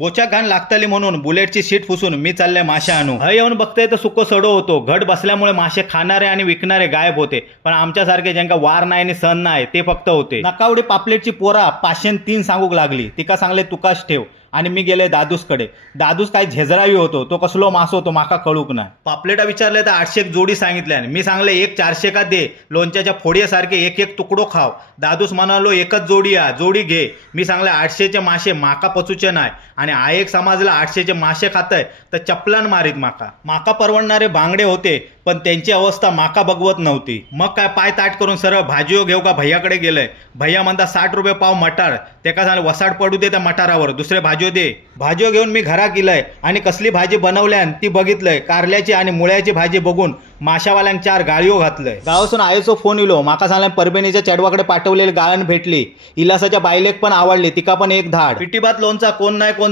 बोचा घाण लागतली म्हणून बुलेटची सीट फुसून मी चालले मासे आणू. येऊन बघतोय तर सुक्क सडो होतो. घट बसल्यामुळे मासे खाणारे आणि विकणारे गायब होते. पण आमच्यासारखे ज्यांका वार नाही आणि सण नाही ते फक्त होते. नकावडी पापलेटची पोरा 503 सांगूक लागली. तिका सांगले तुकाच ठेव. आणि मी गेले दादूसकडे. दादूस काय झेजरावी होतो. तो कसलो मासो होतो माका कळूक नाही. पापलेटा विचारले तर 800 जोडी सांगितल्यान. मी सांगले एक 400 का दे. लोणच्याच्या फोडीसारखे एक एक तुकडो खाव. दादूस म्हणालो एकच जोडी आ जोडी घे. मी सांगले 800चे मासे माका पचूचे नाही. आणि आयक समाजला 800चे मासे खातय तर चपलान मारीत माका परवडणारे बांगडे होते. पण त्यांची अवस्था माका बघवत नव्हती. मग काय पाय ताट करून सरळ भाजीओ घेऊ का भैयाकडे गेलंय. भैया म्हणता 60 रुपये पाव मटार. त्याका सांगले वसाड पडू दे त्या मटारावर दुसरे भाजीओ दे. भाजीओ घेऊन मी घरा गेलंय आणि कसली भाजी बनवल्यान ती बघितलंय. कारल्याची आणि मुळ्याची भाजी बघून माशावाल्यांक 4 गाळीओ घातलंय. गावासून आईचो फोन इलो. माका सांगल्या परभणीच्या चॅडवाकडे पाठवलेली गाळण भेटली. इलासाच्या बायलेक पण आवडली. तिका पण एक धाड. पिटीभात लोणचा कोण नाही कोणचा